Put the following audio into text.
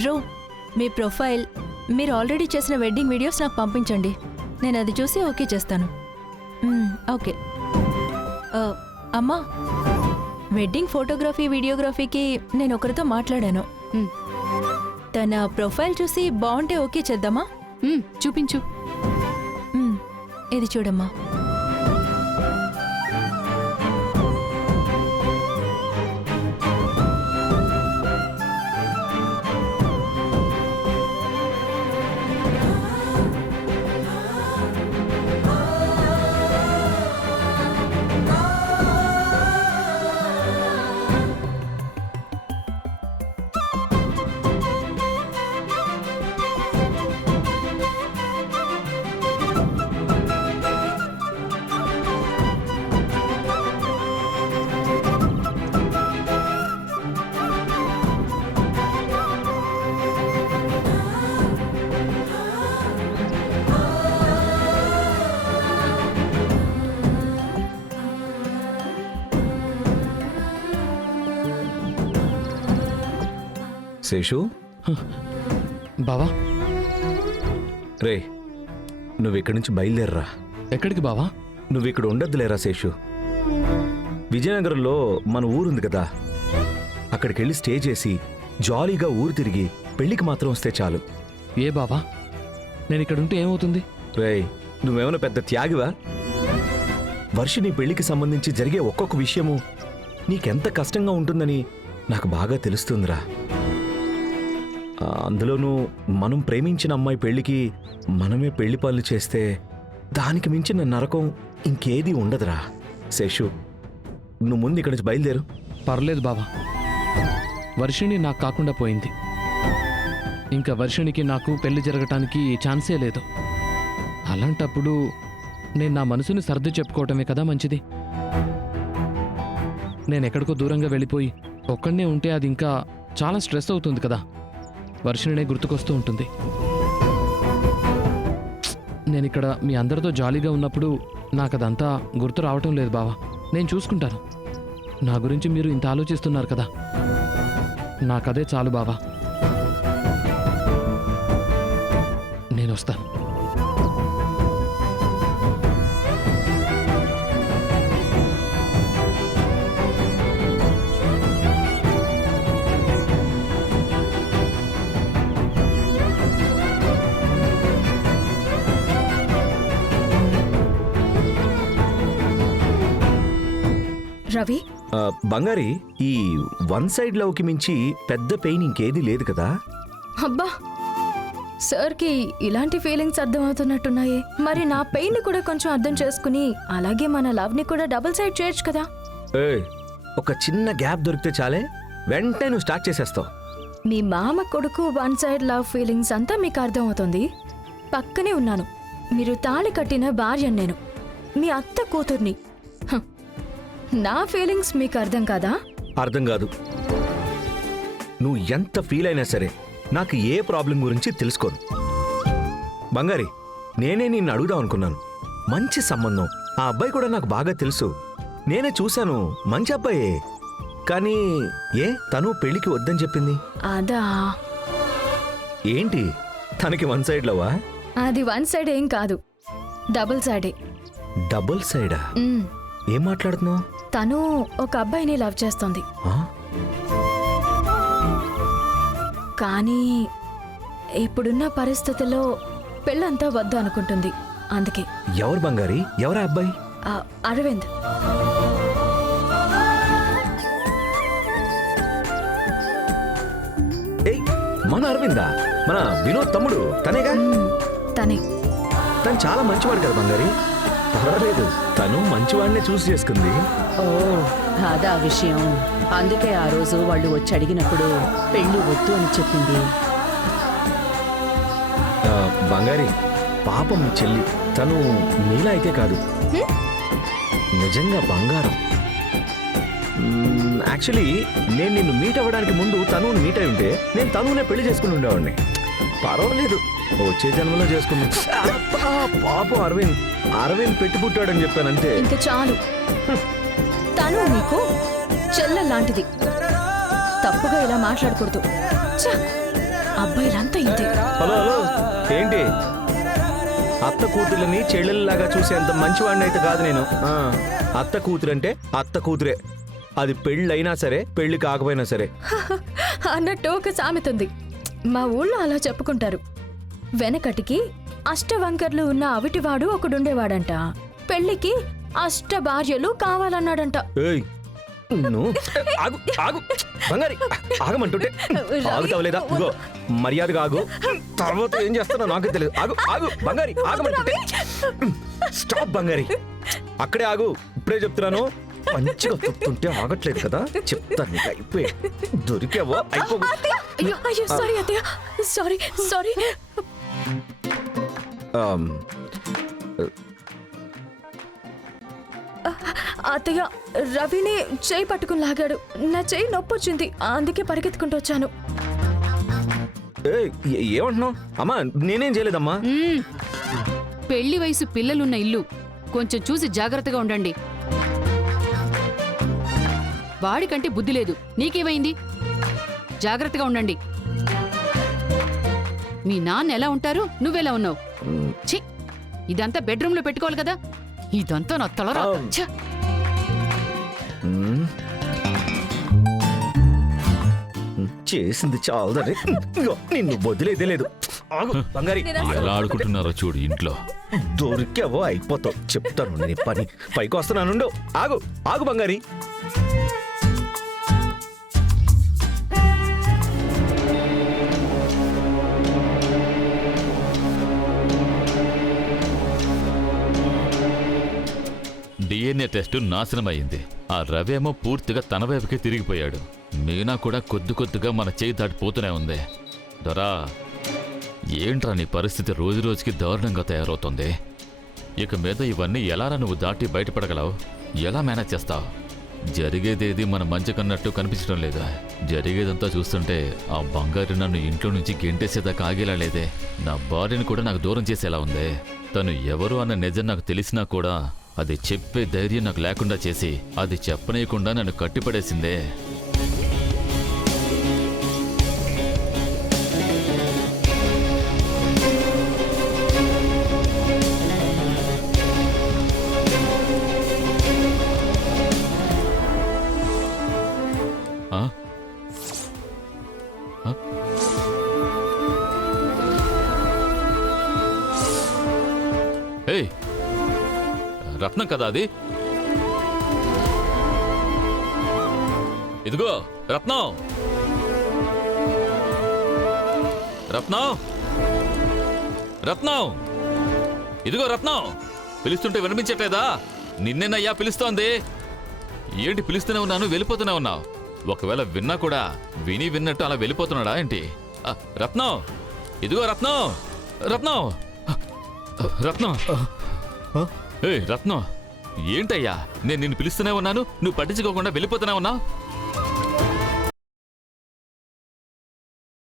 Bro, మీ profile, మీరు already చేసిన wedding videos నాకు పంపించండి. నేను అది చూసి ఓకే చేస్తాను. ఓకే. అమ్మా, వెడ్డింగ్ ఫోటోగ్రఫీ వీడియోగ్రఫీకి నేను ఒకరితో మాట్లాడాను. తన ప్రొఫైల్ చూసి బాగుంటే ఓకే చేద్దామా? చూపించు. ఇది చూడమ్మా. శేషు, బావా, రే నువ్వు ఇక్కడి నుంచి బయలుదేరరా. ఎక్కడికి బావా? నువ్వు ఇక్కడ ఉండొద్దులేరా శేషు. విజయనగరంలో మన ఊరుంది కదా, అక్కడికి వెళ్ళి స్టే చేసి జాలీగా ఊరు తిరిగి పెళ్లికి మాత్రం వస్తే చాలు. ఏ బావా, నేను ఇక్కడ ఉంటే ఏమవుతుంది? రే, నువ్వేమైనా పెద్ద త్యాగివా? వర్షిని పెళ్లికి సంబంధించి జరిగే ఒక్కొక్క విషయము నీకెంత కష్టంగా ఉంటుందని నాకు బాగా తెలుస్తుందిరా. అందులోనూ మనం ప్రేమించిన అమ్మాయి పెళ్లికి మనమే పెళ్లి పనులు చేస్తే దానికి మించిన నరకం ఇంకేదీ ఉండదురా. శేషు, నువ్వు ముందు ఇక్కడి నుంచి బయలుదేరు. పర్లేదు బావా, వర్షిణి నాకు కాకుండా పోయింది. ఇంకా వర్షిణికి నాకు పెళ్లి జరగటానికి ఛాన్సే లేదు. అలాంటప్పుడు నేను నా మనసుని సర్ది చెప్పుకోవటమే కదా మంచిది. నేను ఎక్కడికో దూరంగా వెళ్ళిపోయి ఒక్కడనే ఉంటే అది ఇంకా చాలా స్ట్రెస్ అవుతుంది కదా. వర్షిణినే గుర్తుకొస్తూ ఉంటుంది. నేను ఇక్కడ మీ అందరితో జాలీగా ఉన్నప్పుడు నాకు అదంతా గుర్తు రావటం లేదు బావా. నేను చూసుకుంటాను. నా గురించి మీరు ఇంత ఆలోచిస్తున్నారు కదా, నాకదే చాలు బావా. నేను వస్తాను. రవి, బంగారి, ఈ వన్ సైడ్ లవ్కి మించి పెద్ద పెయిన్ ఇంకేదీ లేదు కదా? అబ్బా, సార్కి ఇలాంటి ఫీలింగ్స్ అర్థమవుతున్నట్టున్నాయే. మరి నా పెయిన్ కూడా కొంచెం అర్థం చేసుకుని అలాగే మన లవ్ని కూడా డబుల్ సైడ్ చేయొచ్చు కదా. ఒక చిన్న గ్యాప్ దొరికితే చాలే, వెంటనే నువ్వు స్టార్ట్ చేసేస్తావు. మీ మామ కొడుకు వన్ సైడ్ లవ్ ఫీలింగ్స్ అంతా మీకు అర్థమవుతుంది. పక్కనే ఉన్నాను. మీరు తాళి కట్టిన భార్యను నేను, మీ అత్త కూతుర్ని. నా ఫీలింగ్స్ మీకు అర్థం కాదా? అర్థం కాదు. నువ్వు ఎంత ఫీల్ అయినా సరే నాకు ఏ ప్రాబ్లం గురించి తెలుసుకోను. బంగారి, నేనే నిన్ను అడుగుదాం అనుకున్నాను. మంచి సంబంధం, ఆ అబ్బాయి కూడా నాకు బాగా తెలుసు. నేనే చూశాను, మంచి అబ్బాయే. కానీ తను పెళ్లికి వద్దని చెప్పింది. అదా? ఏంటి, తనకి వన్ సైడ్ లవ్వా? అది వన్ సైడ్ ఏం కాదు, డబుల్ సైడే. డబుల్ సైడా? ఏం మాట్లాడుతున్నావు? తను ఒక అబ్బాయిని లవ్ చేస్తుంది, కానీ ఇప్పుడున్న పరిస్థితుల్లో పెళ్ళంతా వద్దు అనుకుంటుంది. అందుకే. ఎవరు బంగారి? ఎవరా అబ్బాయి? అరవింద్. మన అరవిందా? మన వినోద్ తమ్ముడు తనేగా? తనే. తను చాలా మంచివాడు కదా బంగారి. పర్వాలేదు, తను మంచివాడినే చూసి చేసుకుంది. ఓ, అదా విషయం. అందుకే ఆ రోజు వాళ్ళు వచ్చి అడిగినప్పుడు పెళ్లి వద్దు అని చెప్పింది. బంగారి, పాపం మీ చెల్లి. తను నీలా అయితే కాదు, నిజంగా బంగారం. యాక్చువల్లీ నేను నిన్ను మీట్ అవ్వడానికి ముందు తను మీట్ అయి ఉంటే నేను తనునే పెళ్లి చేసుకుని ఉండేవాడిని. పర్వాలేదు, వచ్చే జన్మలో చేసుకున్నాం. పాపం అరవింద్ పెట్టి పుట్టాడని చెప్పానంటే. ఇంకా చాలు. తను నీకు చెల్లె లాంటిది. తప్పుగా ఇలా మాట్లాడకూడదు. అబ్బాయిలంతా ఇంతే. హలో హలో, ఏంటి అత్త కూతుర్లని చెల్లెల్లాగా చూసేంత మంచివాడిని అయితే కాదు నేను. అత్త కూతురంటే అత్త కూతురే, అది పెళ్ళైనా సరే పెళ్లి కాకపోయినా సరే. అన్నట్టు ఒక సామెత ఉంది, మా ఊళ్ళో అలా చెప్పుకుంటారు. వెనకటికి అష్టవంకర్లు ఉన్న అవిటివాడు ఒకడుండేవాడంట, పెళ్లికి అష్ట భార్యలు కావాలన్నాడంట. ఏయ్ నువ్వు ఆగు ఆగు బంగారి, ఆగమంటుంటే ఆగుతావలేదా? ఇగో మర్యాదగా ఆగు, తర్వాత ఏం చేస్తానో నాకు తెలియదు. ఆగు ఆగు బంగారి, ఆగమంటుంటే. స్టాప్ బంగారి, అక్కడే ఆగు, ఇప్పుడే చెప్తున్నాను. మంచిగా తుట్టుంటే ఆగట్లేదు కదా, చెప్తాను నీకు. అయిపోయి దొరికావో అయిపో. అయ్యో అయ్యో, సారీ అత్తయ్య, సారీ సారీ. అత్తయ్య, రవిని చేయి పట్టుకుని లాగాడు, నా చేయి నొప్పి వచ్చింది, అందుకే పరిగెత్తుకుంటూ వచ్చాను. ఏమంటున్నావు అమ్మా? నేనేం చేయలేదమ్మా. పెళ్లి వయసు పిల్లలున్న ఇల్లు, కొంచెం చూసి జాగ్రత్తగా ఉండండి. వాడికంటే బుద్ధి లేదు, నీకేమైంది? జాగ్రత్తగా ఉండండి. మీ నాన్న ఎలా ఉంటారు, నువ్వెలా ఉన్నావు? ఛీ, ఇదంతా బెడ్రూమ్ లో పెట్టుకోవాలి కదా, ఇదంతా నా తలరా. ఛ! చేసింది చాలదని నిన్ను వదిలేదే లేదు. ఆగు బంగారి, ఎలా ఆడుకుంటున్నారో చూడు ఇంట్లో. దొరికావో అయిపోతావు, చెప్తాను నేను పని. పైకి వస్తున్నాను, ఆగు ఆగు బంగారి. డిఎన్ఏ టెస్ట్ నాశనమైంది. ఆ రవేమో పూర్తిగా తన వైపుకే తిరిగిపోయాడు. మీనా కూడా కొద్దిగా మన చేయి దాటిపోతూనే ఉంది. దొరా, ఏంట్రా నీ పరిస్థితి రోజు రోజుకి దారుణంగా తయారవుతుంది. ఇక మీద ఇవన్నీ ఎలారా నువ్వు దాటి బయటపడగలవు? ఎలా మేనేజ్ చేస్తావు? జరిగేదేది మన మంచి కన్నట్టు కనిపించడం లేదా? జరిగేదంతా చూస్తుంటే ఆ బంగారు నన్ను ఇంట్లో నుంచి గెంటేసేదాకా ఆగేలా లేదే. నా భార్యను కూడా నాకు దూరం చేసేలా ఉంది. తను ఎవరు అన్న నిజం నాకు తెలిసినా కూడా అది చెప్పే ధైర్యం నాకు లేకుండా చేసి అది చెప్పనీయకుండా నన్ను కట్టిపడేసిందే. ఏయ్, రత్నం కదా అది? ఇదిగో రత్నం, రత్నం, రత్నం, ఇదిగో రత్నం. పిలుస్తుంటే వినిపించట్లేదా? నిన్నేనయ్యా పిలుస్తోంది. ఏంటి పిలుస్తూనే ఉన్నాను, వెళ్ళిపోతూనే ఉన్నావు. ఒకవేళ విన్నా కూడా విన్నట్టు అలా వెళ్ళిపోతున్నాడా ఏంటి? రత్నం, ఇదిగో రత్నం, రత్నం, రత్నం. ఏ రత్నం, ఏంటయ్యా నేను నిన్ను పిలుస్తూనే ఉన్నాను, నువ్వు పట్టించుకోకుండా వెళ్ళిపోతూనే ఉన్నావు.